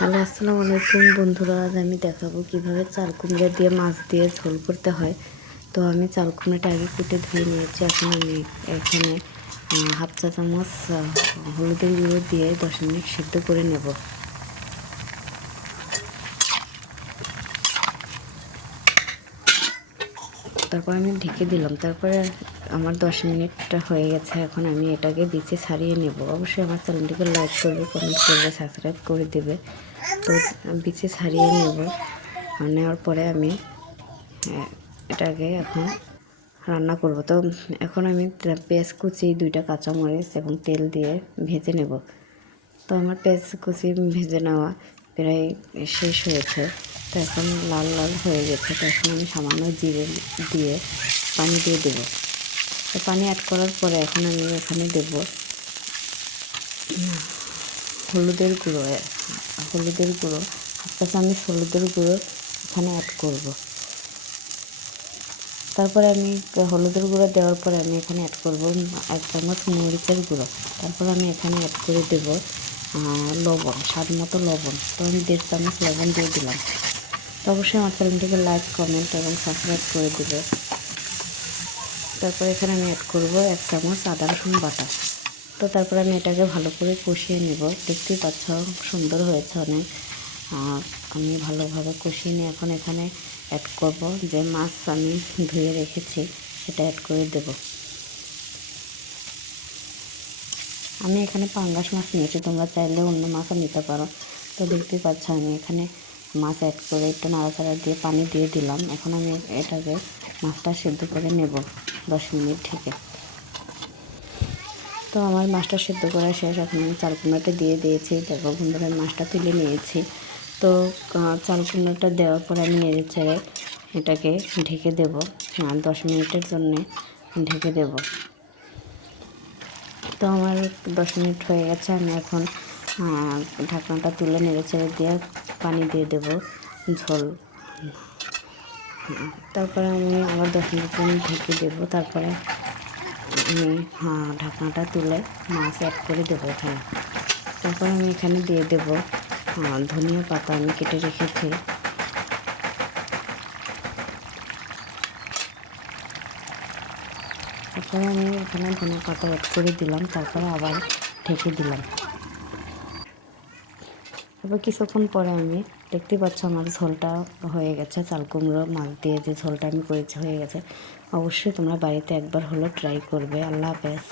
Hello, আসসালামু আলাইকুম বন্ধুরা। আজ আমি দেখাবো কিভাবে চাল কুমড়া দিয়ে মাছ দিয়ে ঝোল করতে হয়। তো আমি চাল কুমড়াটা আগে কেটে ধুয়ে নিয়েছি। এখন আমি এখানে হাফ চা চামচ হলুদের গুঁড়ো দিয়ে 10 মিনিট সিদ্ধ করে নেব। তারপর আমি ঢেকে দিলাম। তারপরে আমার 10 মিনিটটা হয়ে গেছে। এখন আমি এটাকে বিচে ছাড়িয়ে নেব। অবশ্যই আমার চ্যানেলটিকে লাইক করবে, কমেন্ট করবে, সাবস্ক্রাইব করে দেবে। তো বিচে ছাড়িয়ে নেব। নেওয়ার পরে আমি এটাকে এখন রান্না করব। তো এখন আমি পেঁয়াজ কুচি, 2টা কাঁচামরিচ এবং তেল দিয়ে ভেজে নেব। তো আমার পেঁয়াজ কুচি ভেজে নেওয়া প্রায় শেষ হয়েছে। তো এখন লাল লাল হয়ে গেছে। তো এখন আমি সামান্য জিরে দিয়ে পানি দিয়ে দেবো। তো পানি অ্যাড করার পরে এখন আমি এখানে দেব হলুদের গুঁড়ো। হাফ চা চামচ হলুদের গুঁড়ো এখানে অ্যাড করব। তারপরে আমি হলুদের গুঁড়ো দেওয়ার পরে আমি এখানে অ্যাড করব 1 চামচ মরিচের গুঁড়ো। তারপর আমি এখানে অ্যাড করে দেব লবণ, স্বাদ মতো লবণ। তো আমি 1.5 চামচ লবণ দিয়ে দিলাম। তো অবশ্যই আমার চ্যানেলটিকে লাইক, কমেন্ট এবং সাবস্ক্রাইব করে দেবে। তারপর এখানে আমি অ্যাড করব 1 চামচ আদা রসুন বাটা। তো তারপর আমি এটাকে ভালো করে কষিয়ে নেব। দেখতেই পাচ্ছ সুন্দর হয়েছে অনেক। আমি ভালোভাবে কষিয়ে নিয়ে এখন এখানে অ্যাড করব যে মাছ আমি ধুয়ে রেখেছি সেটা অ্যাড করে দেব। আমি এখানে পাঙ্গাস মাছ নিয়েছি, তোমরা চাইলে অন্য মাছও নিতে পারো। তো দেখতেই পাচ্ছ আমি এখানে মাছ অ্যাড করে একটু নাড়াচাড়া দিয়ে পানি দিয়ে দিলাম। এখন আমি এটাকে মাছটা সেদ্ধ করে নেব 10 মিনিট থেকে। তো আমার মাছটা সেদ্ধ করা শেষ। এখন আমি চাল কুমড়াটা দিয়ে দিয়েছি। তারপর বন্ধুরা মাছটা তুলে নিয়েছি। তো চাল কুমড়াটা দেওয়ার পর আমি নেড়ে চেড়ে এটাকে ঢেকে দেব। 10 মিনিটের জন্যে ঢেকে দেব। তো আমার 10 মিনিট হয়ে গেছে। আমি এখন ঢাকনাটা তুলে নেড়ে চেড়ে দিয়ে পানি দিয়ে দেব ঝোল। তারপরে আমি আবার 10 মিনিট ঢেকে দেবো। তারপরে আমি ঢাকনাটা তুলে মাছ অ্যাড করে দেবো এখানে। তারপর আমি এখানে দিয়ে দেবো ধনিয়া পাতা আমি কেটে রেখেছি। তারপরে আমি এখানে ধনিয়া পাতা অ্যাড করে দিলাম। তারপরে আবার ঢেকে দিলাম। তারপর কিছুক্ষণ পরে আমি দেখতে পাচ্ছ আমার ঝোলটা হয়ে গেছে। চাল কুমড়ো মাছ দিয়ে যে ঝোলটা আমি করেছি হয়ে গেছে। অবশ্যই তোমরা বাড়িতে একবার হলো ট্রাই করবে। আল্লাহ হাফেজ।